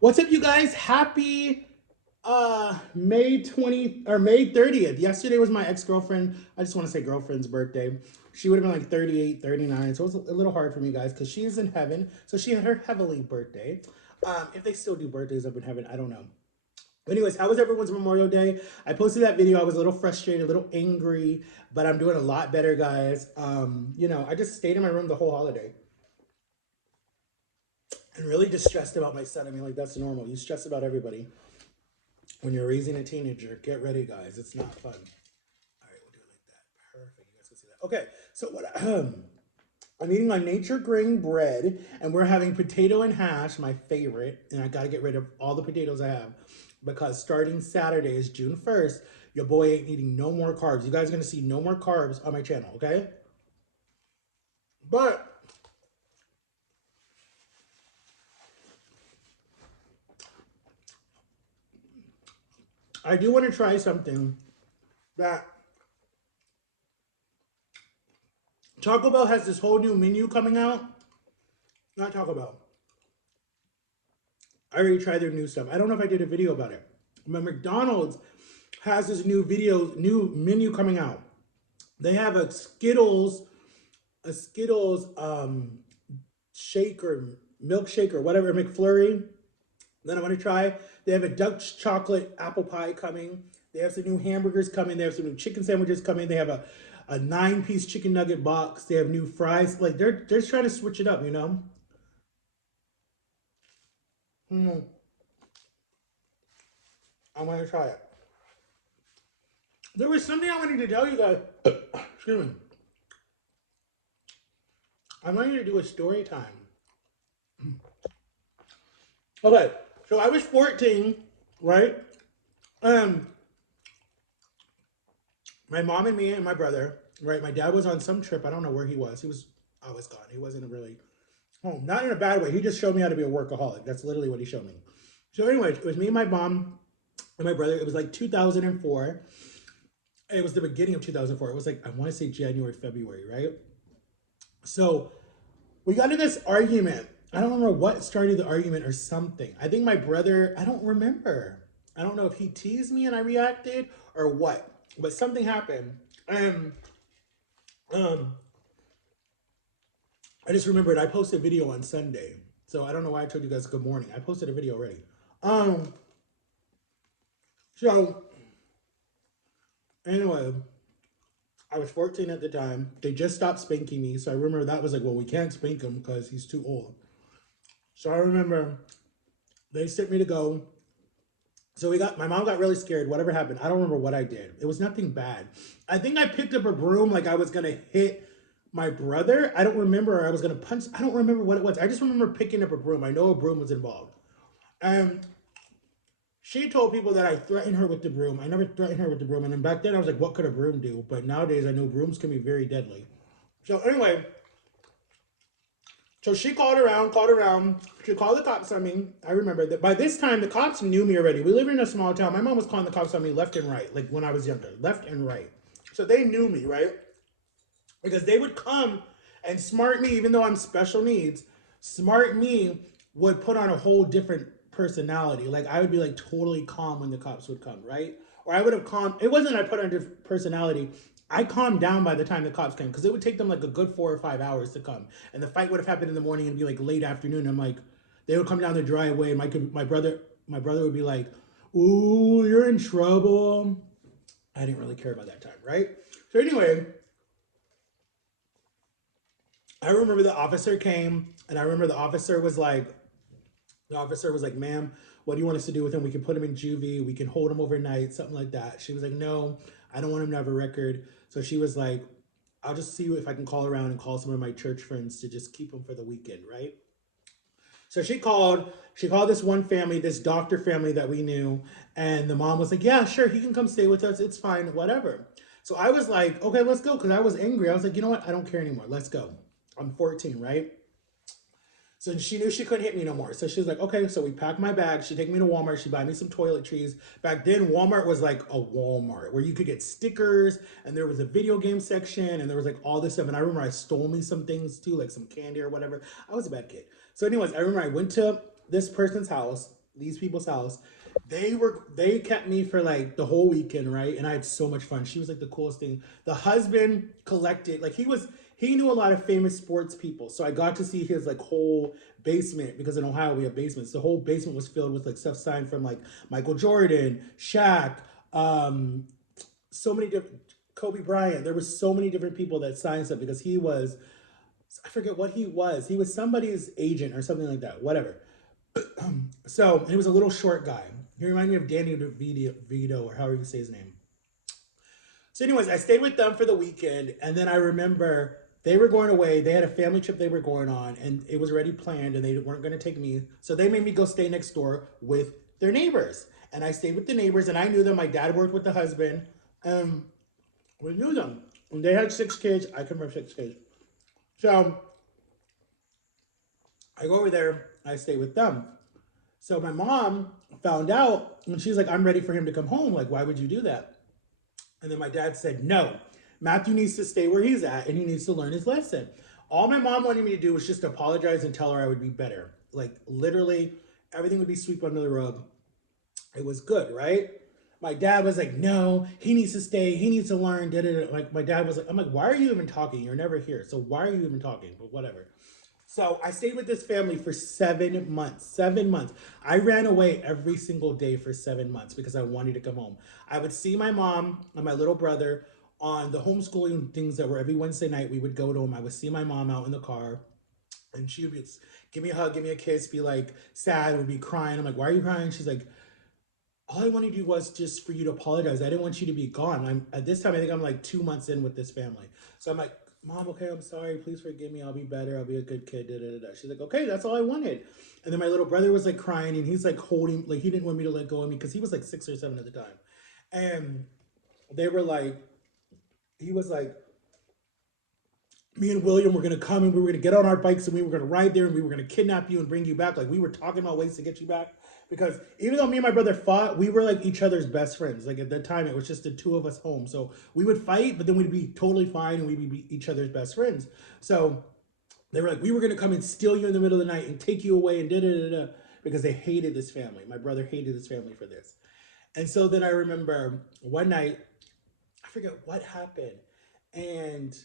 What's up, you guys? Happy May 20th or May 30th. Yesterday was my ex-girlfriend. I just want to say girlfriend's birthday. She would have been like 38, 39. So it was a little hard for me, guys, because she is in heaven. So she had her heavenly birthday. If they still do birthdays up in heaven, I don't know. Anyways, how was everyone's Memorial Day? I posted that video. I was a little frustrated, a little angry, but I'm doing a lot better, guys. I just stayed in my room the whole holiday and really just stressed about my son. I mean, like, that's normal. You stress about everybody when you're raising a teenager. Get ready, guys. It's not fun. All right, we'll do it like that. Perfect. You guys can see that. Okay, so what? I'm eating my nature grain bread, and we're having potato and hash, my favorite. And I got to get rid of all the potatoes I have because starting Saturday is June 1st. Your boy ain't eating no more carbs. You guys are gonna see no more carbs on my channel, okay? But I do want to try something that Taco Bell has this whole new menu coming out. Not Taco Bell. I already tried their new stuff. I don't know if I did a video about it. But McDonald's has this new menu coming out. They have a Skittles shake or milkshake or whatever McFlurry. Then I'm gonna try. They have a Dutch chocolate apple pie coming. They have some new hamburgers coming. They have some new chicken sandwiches coming. They have a 9-piece chicken nugget box. They have new fries. Like they're just trying to switch it up, you know. Mm, I'm gonna try it. There was something I wanted to tell you guys. Excuse me. I wanted to do a story time. Okay, so I was 14, right? Um, my mom and me and my brother, right? My dad was on some trip. I don't know where he was. He was always gone. He wasn't really home. Not in a bad way. He just showed me how to be a workaholic. That's literally what he showed me. So, anyways, it was me and my mom and my brother. It was like 2004. It was the beginning of 2004. It was like, I want to say January, February, right? So we got in this argument. I don't remember what started the argument or something. I think my brother, I don't remember. I don't know if he teased me and I reacted or what, but something happened. And um, I just remembered I posted a video on Sunday. So I don't know why I told you guys good morning. I posted a video already. Um, so anyway, I was 14 at the time. They just stopped spanking me. So I remember that was like, well, we can't spank him because he's too old. So I remember they sent me to go. So my mom got really scared. Whatever happened, I don't remember what I did. It was nothing bad. I think I picked up a broom like I was gonna hit my brother. I don't remember. I was gonna punch. I don't remember what it was. I just remember picking up a broom. I know a broom was involved. And she told people that I threatened her with the broom. I never threatened her with the broom. And then back then I was like, what could a broom do? But nowadays I know brooms can be very deadly. So anyway, so she called around, called around. She called the cops on me. I remember that by this time the cops knew me already. We lived in a small town. My mom was calling the cops on me left and right, like when I was younger, left and right. So they knew me, right? Because they would come and smart me, even though I'm special needs, smart me would put on a whole different personality. Like I would be like totally calm when the cops would come, right? Or I would have calmed. It wasn't I put on a different personality. I calmed down by the time the cops came because it would take them like a good 4 or 5 hours to come, and the fight would have happened in the morning and be like late afternoon. I'm like, they would come down the driveway, and my brother would be like, "Ooh, you're in trouble." I didn't really care about that time, right? So anyway, I remember the officer came, and I remember the officer was like, "Ma'am, what do you want us to do with him? We can put him in juvie. We can hold him overnight, something like that." She was like, "No, I don't want him to have a record." So she was like, "I'll just see if I can call around and call some of my church friends to just keep him for the weekend, right?" So she called this one family, this doctor family that we knew, and the mom was like, "Yeah, sure, he can come stay with us. It's fine, whatever." So I was like, "Okay, let's go," because I was angry. I was like, "You know what? I don't care anymore. Let's go." I'm 14, right? So she knew she couldn't hit me no more. So she was like, okay, so we packed my bag. She take me to Walmart. She buy me some toiletries. Back then, Walmart was like a Walmart where you could get stickers and there was a video game section and there was like all this stuff. And I remember I stole me some things too, like some candy or whatever. I was a bad kid. So anyways, I remember I went to this person's house these people's house. They kept me for like the whole weekend, right? And I had so much fun. She was like the coolest thing. The husband collected, like he knew a lot of famous sports people. So I got to see his like whole basement, because in Ohio we have basements. The whole basement was filled with like stuff signed from like Michael Jordan, Shaq, um, so many different, Kobe Bryant. There was so many different people that signed stuff because he was, I forget what he was. He was somebody's agent or something like that. Whatever. So he was a little short guy. He reminded me of Danny Vito, or however you say his name. So, anyways, I stayed with them for the weekend, and then I remember they were going away. They had a family trip they were going on, and it was already planned, and they weren't going to take me. So they made me go stay next door with their neighbors, and I stayed with the neighbors, and I knew them. My dad worked with the husband, and we knew them. And they had 6 kids. I come from 6 kids. So I go over there. I stay with them. So my mom found out, and she's like, I'm ready for him to come home. Like, why would you do that? And then my dad said, no, Matthew needs to stay where he's at and he needs to learn his lesson. All my mom wanted me to do was just apologize and tell her I would be better. Like, literally, everything would be swept under the rug. It was good, right? My dad was like, no, he needs to stay. He needs to learn. Da-da-da. Like, my dad was like, I'm like, why are you even talking? You're never here. So why are you even talking? But whatever. So I stayed with this family for 7 months. 7 months. I ran away every single day for 7 months because I wanted to come home. I would see my mom and my little brother on the homeschooling things that were every Wednesday night. We would go to them. I would see my mom out in the car, and she would give me a hug, give me a kiss, be like sad, would be crying. I'm like, why are you crying? She's like, all I wanted to do was just for you to apologize. I didn't want you to be gone. I'm at this time, I think I'm like 2 months in with this family. So I'm like, Mom, okay, I'm sorry. Please forgive me. I'll be better. I'll be a good kid. Da, da, da, da. She's like, okay, that's all I wanted. And then my little brother was like crying, and he's like holding, like he didn't want me to let go of me because he was like 6 or 7 at the time. And they were like, he was like, me and William were gonna come and we were gonna get on our bikes and we were gonna ride there and we were gonna kidnap you and bring you back. Like, we were talking about ways to get you back. Because even though me and my brother fought, we were like each other's best friends. Like, at the time, it was just the two of us home. So we would fight, but then we'd be totally fine and we'd be each other's best friends. So they were like, we were gonna come and steal you in the middle of the night and take you away and da da da da, because they hated this family. My brother hated this family for this. And so then I remember one night, I forget what happened, and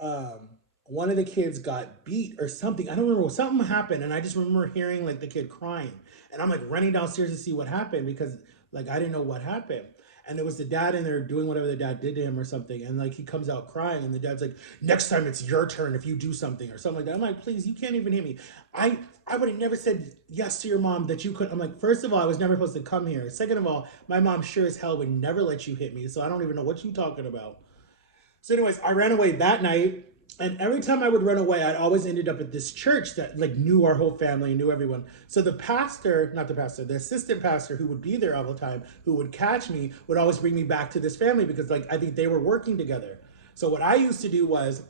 um one of the kids got beat or something. I don't remember. Something happened, and I just remember hearing like the kid crying, and I'm like running downstairs to see what happened because like I didn't know what happened. And it was the dad in there doing whatever the dad did to him or something, and like he comes out crying, and the dad's like, next time it's your turn if you do something or something like that. I'm like, please, you can't even hit me. I would have never said yes to your mom that you could. I'm like, first of all, I was never supposed to come here. Second of all, my mom sure as hell would never let you hit me, so I don't even know what you talking about. So, anyways, I ran away that night, and every time I would run away, I'd always ended up at this church that like knew our whole family, knew everyone. So the pastor, not the pastor, the assistant pastor who would be there all the time, who would catch me, would always bring me back to this family because like I think they were working together. So what I used to do was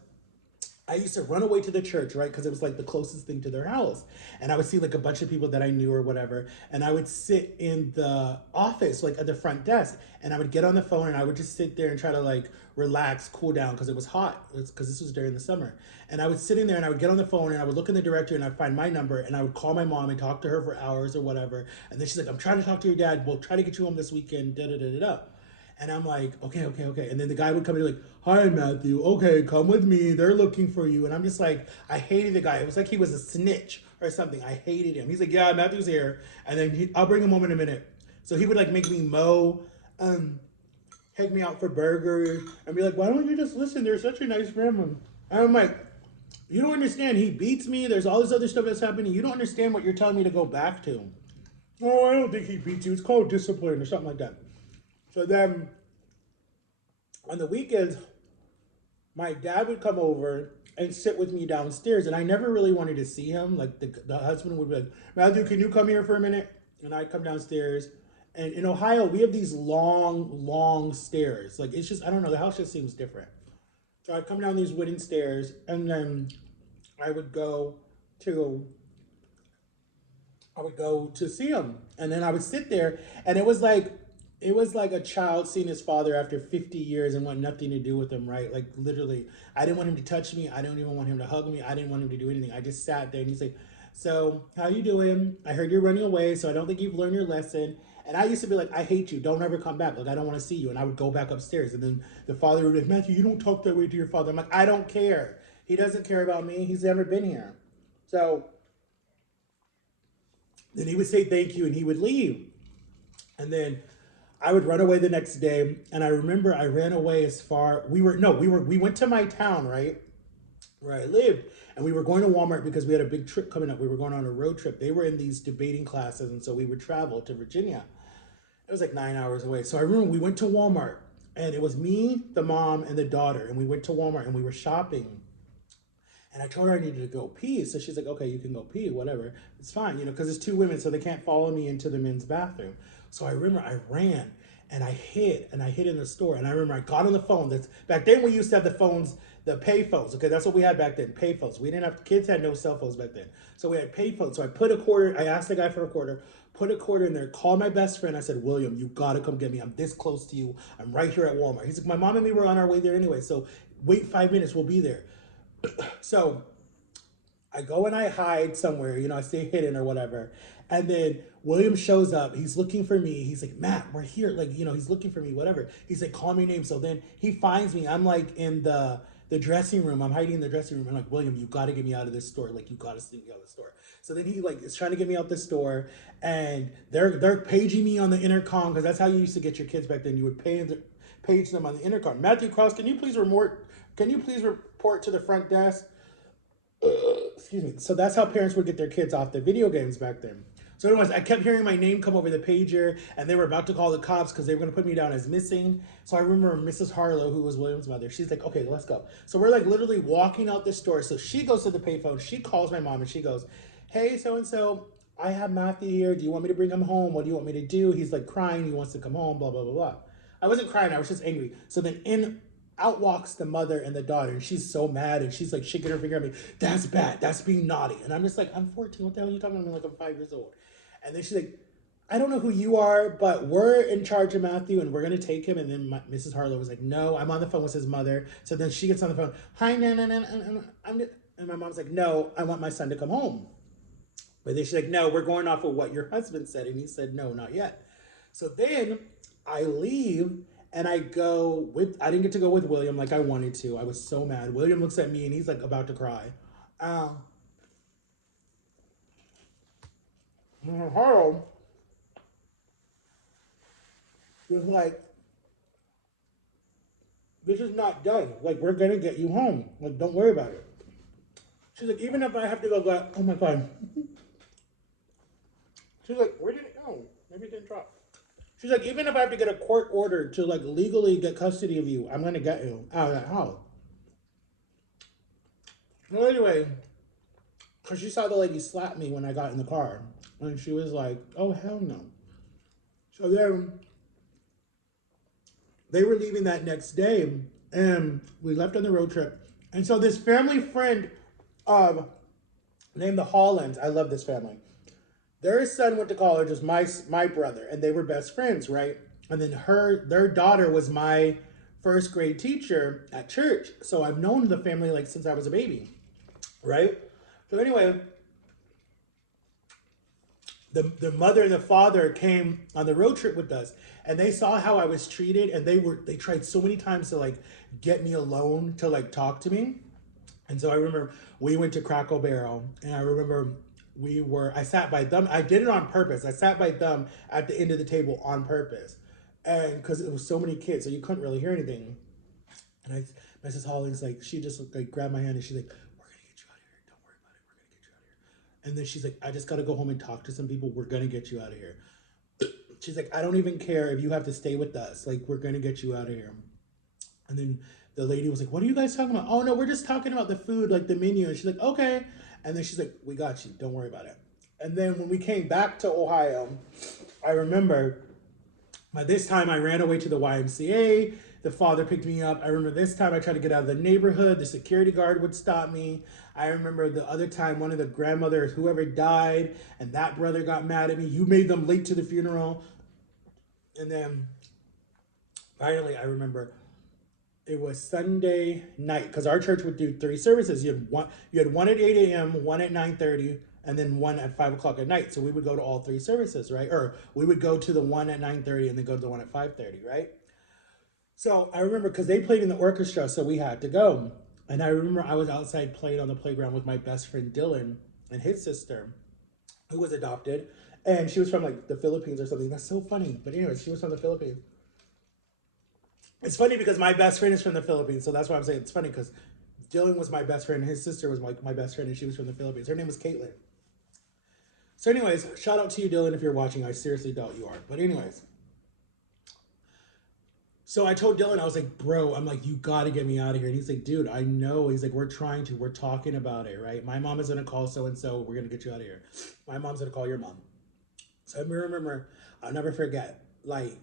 I used to run away to the church, right? Because it was like the closest thing to their house. And I would see like a bunch of people that I knew or whatever. And I would sit in the office, like at the front desk. And I would get on the phone and I would just sit there and try to like relax, cool down because it was hot. Because this was during the summer. And I would sit in there and I would get on the phone and I would look in the directory and I'd find my number and I would call my mom and talk to her for hours or whatever. And then she's like, I'm trying to talk to your dad. We'll try to get you home this weekend. Da da da da da. And I'm like, okay, okay, okay. And then the guy would come in like, hi, Matthew. Okay, come with me. They're looking for you. And I'm just like, I hated the guy. It was like he was a snitch or something. I hated him. He's like, yeah, Matthew's here. And then I'll bring him home in a minute. So he would like make me take me out for burgers and be like, why don't you just listen? They're such a nice family. And I'm like, you don't understand. He beats me. There's all this other stuff that's happening. You don't understand what you're telling me to go back to. Oh, I don't think he beats you. It's called discipline or something like that. So then on the weekends, my dad would come over and sit with me downstairs, and I never really wanted to see him. Like the husband would be like, Matthew, can you come here for a minute? And I'd come downstairs. And in Ohio, we have these long, long stairs. Like, it's just, I don't know, the house just seems different. So I'd come down these wooden stairs, and then I would go to see him. And then I would sit there, and it was like a child seeing his father after 50 years and want nothing to do with him, right? Like, literally, I didn't want him to touch me. I didn't even want him to hug me. I didn't want him to do anything. I just sat there, and he's like, So how you doing? I heard you're running away, so I don't think you've learned your lesson. And I used to be like, I hate you. Don't ever come back. Like, I don't want to see you. And I would go back upstairs. And then the father would be like, Matthew, you don't talk that way to your father. I'm like, I don't care. He doesn't care about me. He's never been here. So then he would say thank you and he would leave. And then I would run away the next day. And I remember I ran away as far, we went to my town, right? Where I lived, and we were going to Walmart because we had a big trip coming up. We were going on a road trip. They were in these debating classes, and so we would travel to Virginia. It was like 9 hours away. So I remember we went to Walmart, and it was me, the mom, and the daughter, and we went to Walmart and we were shopping. And I told her I needed to go pee. So she's like, okay, you can go pee, whatever. It's fine, because it's two women, so they can't follow me into the men's bathroom. So I remember I ran and I hid in the store. And I remember I got on the phone. That's back then we used to have the phones, the pay phones. Okay, that's what we had back then, pay phones. We didn't have, kids had no cell phones back then. So we had pay phones. So I put a quarter, I asked the guy for a quarter, put a quarter in there, called my best friend. I said, William, you gotta come get me. I'm this close to you. I'm right here at Walmart. He's like, my mom and me were on our way there anyway. So wait 5 minutes, we'll be there. So I go and I hide somewhere, I stay hidden or whatever. And then William shows up. He's looking for me. He's like, Matt, we're here. Like, he's looking for me, whatever. He's like, call me your name. So then he finds me. I'm like in the dressing room. I'm hiding in the dressing room. I'm like, William, you got to get me out of this store. Like, you got to sneak me out of the store. So then he like is trying to get me out the store, and they're paging me on the intercom, because that's how you used to get your kids back then. You would page them on the intercom. Matthew Cross, can you please report to the front desk? Excuse me. So that's how parents would get their kids off the video games back then. So anyways, I kept hearing my name come over the pager, and they were about to call the cops because they were going to put me down as missing. So I remember Mrs. Harlow, who was William's mother, she's like, okay, let's go. So we're like literally walking out the store. So she goes to the payphone. She calls my mom and she goes, hey, so-and-so, I have Matthew here. Do you want me to bring him home? What do you want me to do? He's like crying. He wants to come home, blah, blah, blah, blah. I wasn't crying. I was just angry. So then out walks the mother and the daughter, and she's so mad, and she's like shaking her finger at me. That's bad. That's being naughty. And I'm just like, I'm 14. What the hell are you talking about? Like, I'm 5 years old. And then she's like, I don't know who you are, but we're in charge of Matthew, and we're going to take him. And then Mrs. Harlow was like, no, I'm on the phone with his mother. So then she gets on the phone. Hi, and my mom's like, no, I want my son to come home. But then she's like, no, we're going off of what your husband said. And he said, no, not yet. So then I leave, and I didn't get to go with William like I wanted to. I was so mad. William looks at me and he's like about to cry. Harold was like, this is not done. Like, we're going to get you home. Like, don't worry about it. She's like, even if I have to go back, oh my God. She's like, where did it go? Maybe it didn't drop. She's like, even if I have to get a court order to like legally get custody of you, I'm going to get you out of that house. Well, anyway, because she saw the lady slap me when I got in the car. And she was like, oh, hell no. So then they were leaving that next day, and we left on the road trip. And so this family friend named the Hollands, I love this family. Their son went to college as my brother, and they were best friends, right? And then their daughter was my first grade teacher at church. So I've known the family like since I was a baby, right? So anyway, the mother and the father came on the road trip with us, and they saw how I was treated, and they tried so many times to like get me alone to like talk to me. And so I remember we went to Crackle Barrel, and I remember I sat by them. I did it on purpose. I sat by them at the end of the table on purpose. And because it was so many kids, so you couldn't really hear anything. And Mrs. Hollings, like, she just like grabbed my hand and she's like, we're going to get you out of here. Don't worry about it. We're going to get you out of here. And then she's like, I just got to go home and talk to some people. We're going to get you out of here. She's like, I don't even care if you have to stay with us. Like, we're going to get you out of here. And then the lady was like, what are you guys talking about? Oh, no, we're just talking about the food, like the menu. And she's like, okay. And then she's like, we got you. Don't worry about it. And then when we came back to Ohio, I remember by this time I ran away to the YMCA. The father picked me up. I remember this time I tried to get out of the neighborhood. The security guard would stop me. I remember the other time one of the grandmothers, whoever died, and that brother got mad at me. You made them late to the funeral. And then finally I remember it was Sunday night, because our church would do 3 services. You had one at 8 a.m., one at 9:30, and then one at 5 o'clock at night. So we would go to all three services, right? Or we would go to the one at 9:30 and then go to the one at 5:30, right? So I remember because they played in the orchestra, so we had to go. And I remember I was outside playing on the playground with my best friend Dylan and his sister, who was adopted, and she was from like the Philippines or something. That's so funny. But anyways, she was from the Philippines. It's funny because my best friend is from the Philippines, so that's why I'm saying it's funny because Dylan was my best friend, and his sister was my best friend, and she was from the Philippines. Her name was Caitlin. So, anyways, shout out to you, Dylan, if you're watching. I seriously doubt you are. But anyways, so I told Dylan, I was like, bro, I'm like, you gotta get me out of here. And he's like, dude, I know. He's like, we're talking about it, right? My mom is gonna call so and so. We're gonna get you out of here. My mom's gonna call your mom. So I remember, I'll never forget. Like,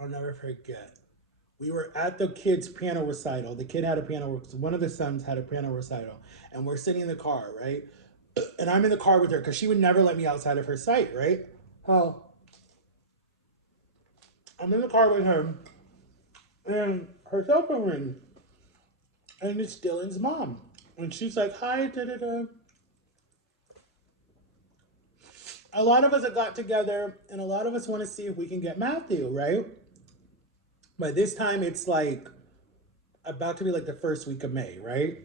I'll never forget. We were at the kid's piano recital. The kid had a piano. One of the sons had a piano recital, and we're sitting in the car, right? And I'm in the car with her because she would never let me outside of her sight, right? Oh, I'm in the car with her, and her cell phone rings, and it's Dylan's mom, and she's like, "Hi, da da da." A lot of us have got together, and a lot of us want to see if we can get Matthew, right? But this time it's like about to be like the first week of May, right?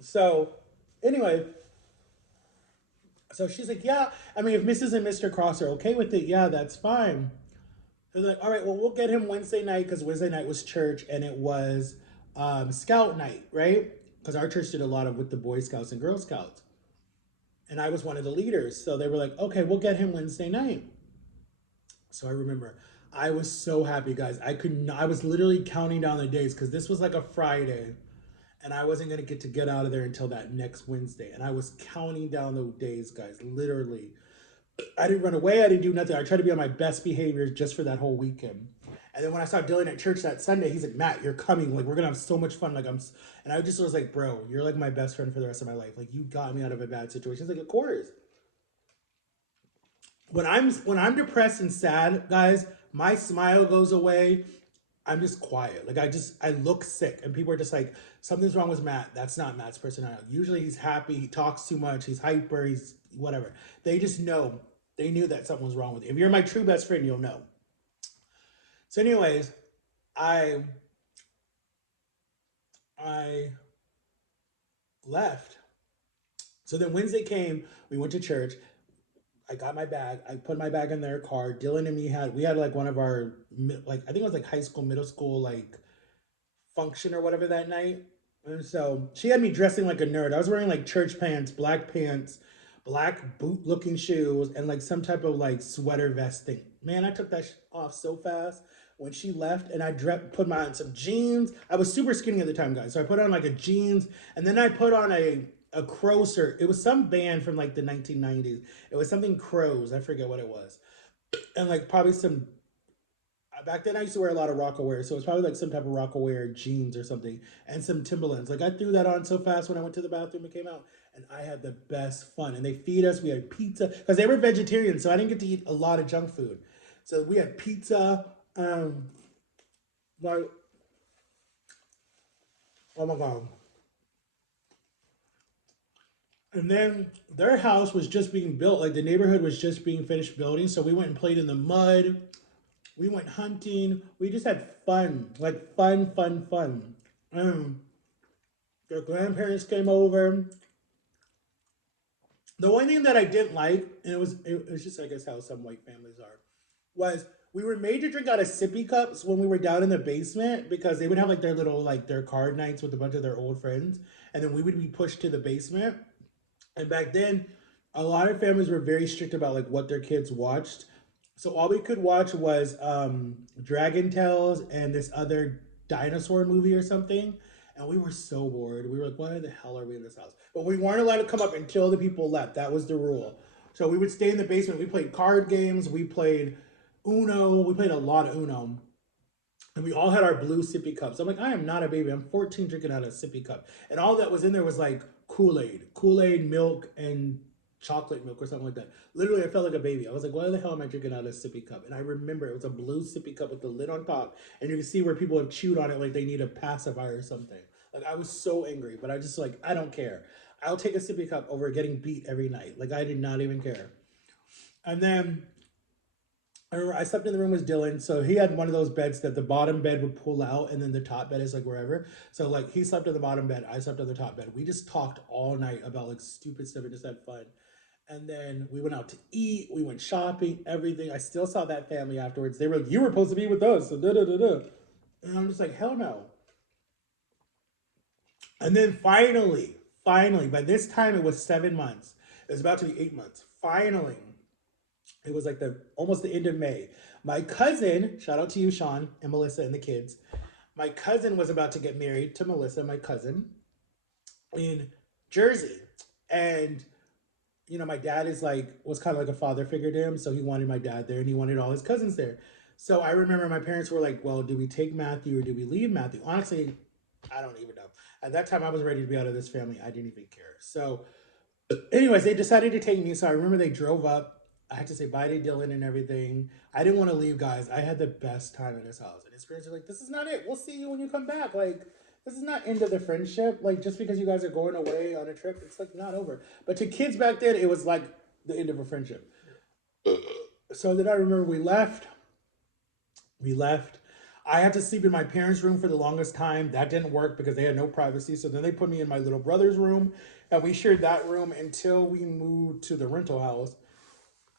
So, anyway, so she's like, yeah, I mean, if Mrs. and Mr. Cross are okay with it, yeah, that's fine. They're like, all right, well, we'll get him Wednesday night because Wednesday night was church and it was Scout night, right? Because our church did a lot of with the Boy Scouts and Girl Scouts. And I was one of the leaders. So they were like, okay, we'll get him Wednesday night. So I remember I was so happy, guys. I was literally counting down the days because this was like a Friday and I wasn't going to get out of there until that next Wednesday. And I was counting down the days, guys, literally. I didn't run away. I didn't do nothing. I tried to be on my best behavior just for that whole weekend. And then when I saw Dylan at church that Sunday, he's like, Matt, you're coming. Like, we're going to have so much fun. And I just was like, bro, you're like my best friend for the rest of my life. Like, you got me out of a bad situation. He's like, of course. When I'm depressed and sad, guys, my smile goes away. I'm just quiet. Like I look sick, and people are just like, something's wrong with Matt. That's not Matt's personality. Usually he's happy, he talks too much, he's hyper, he's whatever. They just know. They knew that something was wrong with you. If you're my true best friend, you'll know. So, anyways, I I left. So then Wednesday came. We went to church. I got my bag. I put my bag in their car. Dylan and me had like one of our like I think it was like high school, middle school like function or whatever that night. And so she had me dressing like a nerd. I was wearing like church pants, black boot looking shoes, and like some type of like sweater vest thing. Man, I took that off so fast when she left, and I put on some jeans. I was super skinny at the time, guys. So I put on like a jeans, and then I put on a Crow shirt. It was some band from like the 1990s. It was something Crows. I forget what it was. And like probably some back then I used to wear a lot of Rockaware, so it was probably like some type of Rockaware jeans or something, and some Timberlands. Like I threw that on so fast when I went to the bathroom and came out, and I had the best fun. And they feed us. We had pizza because they were vegetarian, so I didn't get to eat a lot of junk food. So we had pizza. Like oh my god. And then their house was just being built. Like the neighborhood was just being finished building, so we went and played in the mud. We went hunting. We just had fun, like fun, fun, fun. Their grandparents came over. The one thing that I didn't like, and it was just I guess how some white families are, was we were made to drink out of sippy cups when we were down in the basement because they would have like their little like their card nights with a bunch of their old friends, and then we would be pushed to the basement. And back then, a lot of families were very strict about like what their kids watched. So all we could watch was Dragon Tales and this other dinosaur movie or something. And we were so bored. We were like, why the hell are we in this house? But we weren't allowed to come up until the people left. That was the rule. So we would stay in the basement. We played card games. We played Uno. We played a lot of Uno. And we all had our blue sippy cups. I'm like, I am not a baby. I'm 14 drinking out of a sippy cup. And all that was in there was like Kool-Aid, milk, and chocolate milk or something like that. Literally, I felt like a baby. I was like, why the hell am I drinking out of a sippy cup? And I remember it was a blue sippy cup with the lid on top. And you can see where people have chewed on it like they need a pacifier or something. Like, I was so angry, but I just like, I don't care. I'll take a sippy cup over getting beat every night. Like I did not even care. And then I remember I slept in the room with Dylan. So he had one of those beds that the bottom bed would pull out and then the top bed is like wherever. So like he slept on the bottom bed, I slept on the top bed. We just talked all night about like stupid stuff and just had fun. And then we went out to eat, we went shopping, everything. I still saw that family afterwards. They were like, you were supposed to be with us. So da da da da. And I'm just like, hell no. And then finally, by this time it was 7 months. It was about to be 8 months. Finally, it was like the almost the end of May. My cousin, shout out to you, Sean, and Melissa and the kids. My cousin was about to get married to Melissa, my cousin, in Jersey. And my dad is like was kind of like a father figure to him, so he wanted my dad there and he wanted all his cousins there. So I remember my parents were like, "Well, do we take Matthew or do we leave Matthew?" Honestly, I don't even know. At that time, I was ready to be out of this family. I didn't even care. So, anyways, they decided to take me. So I remember they drove up. I had to say bye to Dylan and everything. I didn't want to leave, guys. I had the best time in this house. And his parents were like, "This is not it. We'll see you when you come back. Like, this is not end of the friendship. Like, just because you guys are going away on a trip, it's like not over." But to kids back then, it was like the end of a friendship. So then I remember we left. We left. I had to sleep in my parents' room for the longest time. That didn't work because they had no privacy. So then they put me in my little brother's room, and we shared that room until we moved to the rental house,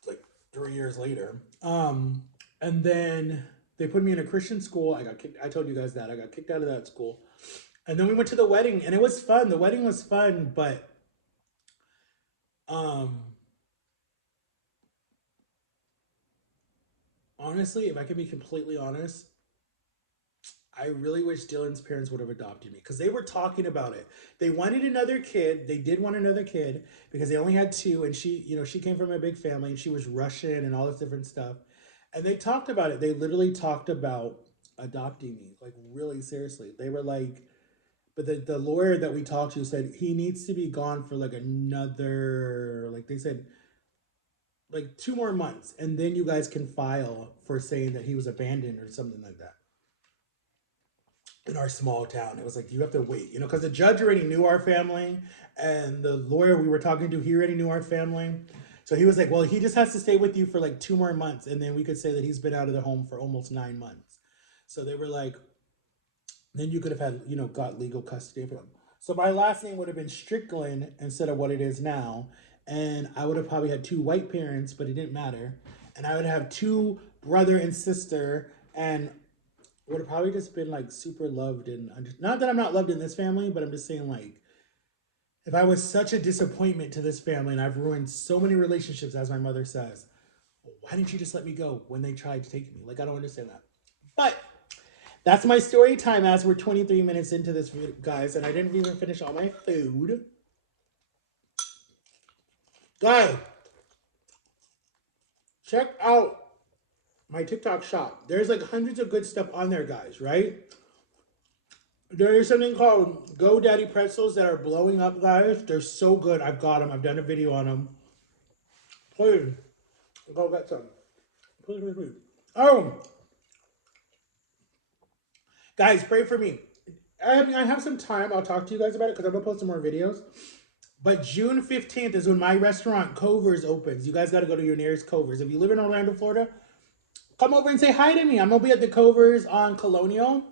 like 3 years later. And then they put me in a Christian school. I got kicked. I told you guys that I got kicked out of that school. And then we went to the wedding, and it was fun. The wedding was fun, but um, honestly, if I can be completely honest, I really wish Dylan's parents would have adopted me because they were talking about it. They wanted another kid. They did want another kid because they only had two. And she came from a big family and she was Russian and all this different stuff. And they talked about it. They literally talked about adopting me, like really seriously. They were like, but the lawyer that we talked to said he needs to be gone for like another, like they said, like 2 more months. And then you guys can file for saying that he was abandoned or something like that in our small town. It was like, you have to wait, because the judge already knew our family and the lawyer we were talking to, he already knew our family. So he was like, well, he just has to stay with you for like 2 more months. And then we could say that he's been out of the home for almost 9 months. So they were like, then you could have had, got legal custody of him. So my last name would have been Strickland instead of what it is now. And I would have probably had two white parents, but it didn't matter. And I would have two brother and sister, and would have probably just been like super loved and not that I'm not loved in this family, but I'm just saying like if I was such a disappointment to this family and I've ruined so many relationships, as my mother says, why didn't you just let me go when they tried to take me? Like I don't understand that. But that's my story time as we're 23 minutes into this, guys, and I didn't even finish all my food. Guys, check out my TikTok shop. There's like hundreds of good stuff on there, guys, right? There is something called GoDaddy pretzels that are blowing up, guys. They're so good. I've got them. I've done a video on them. Please, go get some. Please. Oh, guys, pray for me. I have some time. I'll talk to you guys about it because I'm going to post some more videos. But June 15th is when my restaurant, Covers, opens. You guys got to go to your nearest Covers. If you live in Orlando, Florida, come over and say hi to me. I'm going to be at the Covers on Colonial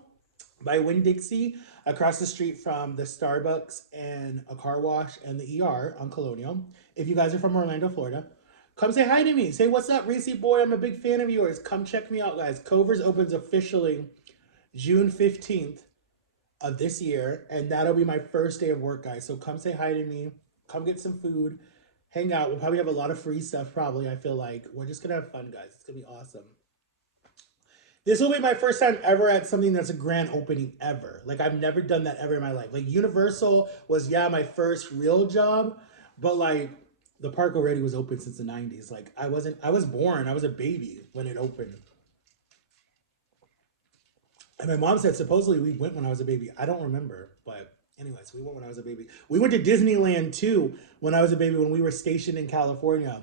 by Winn-Dixie, across the street from the Starbucks and a car wash and the ER on Colonial. If you guys are from Orlando, Florida, come say hi to me. Say, what's up, Reese boy? I'm a big fan of yours. Come check me out, guys. Covers opens officially June 15th of this year, and that'll be my first day of work, guys. So come say hi to me. Come get some food. Hang out. We'll probably have a lot of free stuff, probably, I feel like. We're just going to have fun, guys. It's going to be awesome. This will be my first time ever at something that's a grand opening ever. Like, I've never done that ever in my life. Like, Universal was, yeah, my first real job, but, like, the park already was open since the 90s. Like, I was born. I was a baby when it opened. And my mom said supposedly we went when I was a baby. I don't remember, but anyways, we went when I was a baby. We went to Disneyland, too, when I was a baby, when we were stationed in California.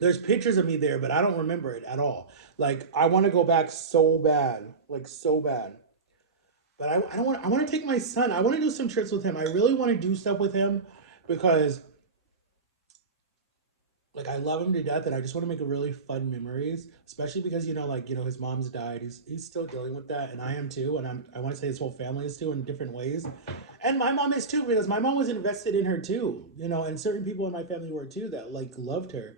There's pictures of me there, but I don't remember it at all. Like, I want to go back so bad. Like, so bad. But I want to take my son. I want to do some trips with him. I really want to do stuff with him because like I love him to death, and I just want to make a really fun memories, especially because his mom's died. He's still dealing with that, and I am too, and I want to say his whole family is too in different ways, and my mom is too because my mom was invested in her too, and certain people in my family were too that like loved her,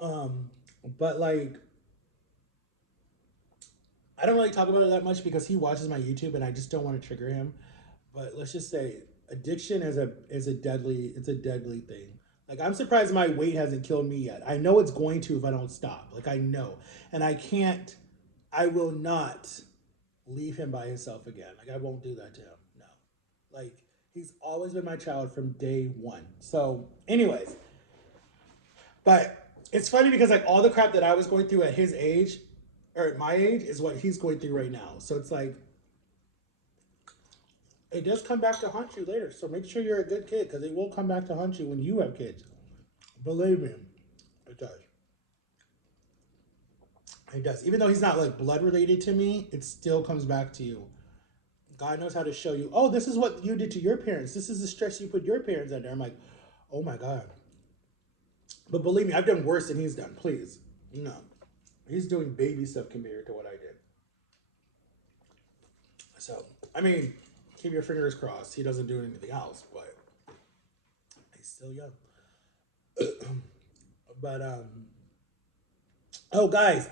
um, but like I don't really talk about it that much because he watches my YouTube, and I just don't want to trigger him. But let's just say addiction is a deadly it's a deadly thing. Like I'm surprised my weight hasn't killed me yet. I know it's going to if I don't stop. Like I know. And I will not leave him by himself again. Like I won't do that to him. No. Like he's always been my child from day one. So, anyways, but it's funny because like all the crap that I was going through at his age or at my age is what he's going through right now. So it's like it does come back to haunt you later. So make sure you're a good kid because it will come back to haunt you when you have kids. Believe me, it does. It does. Even though he's not like blood related to me, it still comes back to you. God knows how to show you, oh, this is what you did to your parents. This is the stress you put your parents under. I'm like, oh my God. But believe me, I've done worse than he's done. Please. No. He's doing baby stuff compared to what I did. So, I mean, keep your fingers crossed. He doesn't do anything else, but he's still young. But oh guys,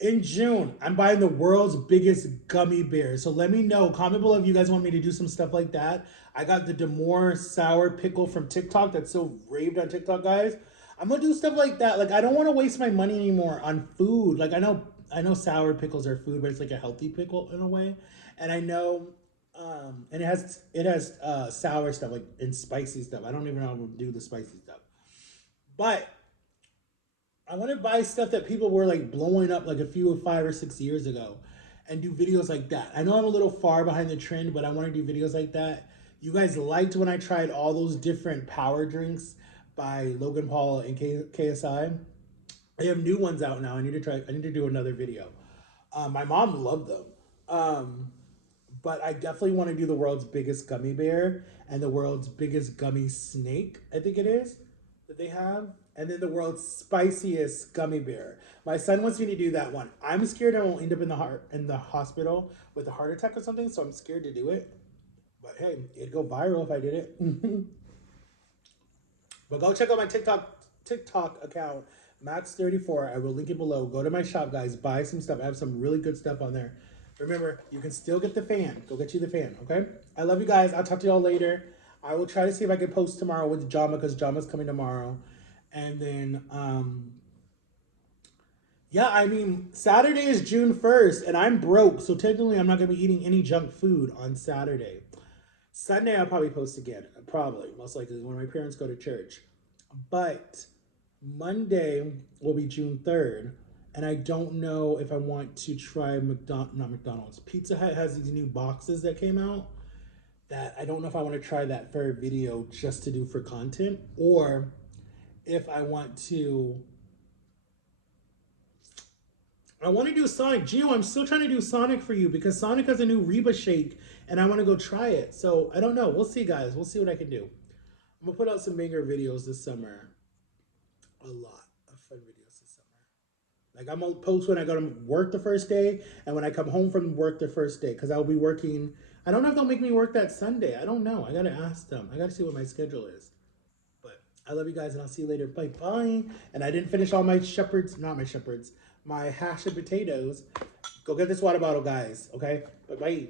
in June, I'm buying the world's biggest gummy bear. So let me know. Comment below if you guys want me to do some stuff like that. I got the Demore sour pickle from TikTok that's so raved on TikTok, guys. I'm gonna do stuff like that. Like I don't want to waste my money anymore on food. Like I know sour pickles are food, but it's like a healthy pickle in a way. And I know and it has sour stuff like and spicy stuff. I don't even know how to do the spicy stuff. But I want to buy stuff that people were like blowing up like a few 5 or 6 years ago and do videos like that. I know I'm a little far behind the trend, but I want to do videos like that. You guys liked when I tried all those different power drinks by Logan Paul and KSI. I have new ones out now. I need to do another video. My mom loved them. But I definitely want to do the world's biggest gummy bear and the world's biggest gummy snake, I think it is, that they have. And then the world's spiciest gummy bear. My son wants me to do that one. I'm scared I won't end up in the hospital with a heart attack or something, so I'm scared to do it. But hey, it'd go viral if I did it. But go check out my TikTok account, Max34. I will link it below. Go to my shop, guys. Buy some stuff. I have some really good stuff on there. Remember, you can still get the fan. Go get you the fan, okay? I love you guys. I'll talk to y'all later. I will try to see if I can post tomorrow with Jama because Jama's coming tomorrow. And then, yeah, I mean, Saturday is June 1st, and I'm broke. So technically, I'm not going to be eating any junk food on Saturday. Sunday, I'll probably post again. Probably, most likely, when my parents go to church. But Monday will be June 3rd. And I don't know if I want to try not McDonald's. Pizza Hut has these new boxes that came out that I don't know if I want to try that for a video just to do for content, or if I want to do Sonic. Gio, I'm still trying to do Sonic for you because Sonic has a new Reba shake and I want to go try it. So I don't know. We'll see, guys. We'll see what I can do. I'm going to put out some banger videos this summer. A lot of fun videos this summer. Like I'm going to post when I go to work the first day and when I come home from work the first day because I'll be working. I don't know if they'll make me work that Sunday. I don't know. I got to ask them. I got to see what my schedule is. But I love you guys and I'll see you later. Bye-bye. And I didn't finish all my my hash and potatoes. Go get this water bottle, guys. Okay? Bye-bye.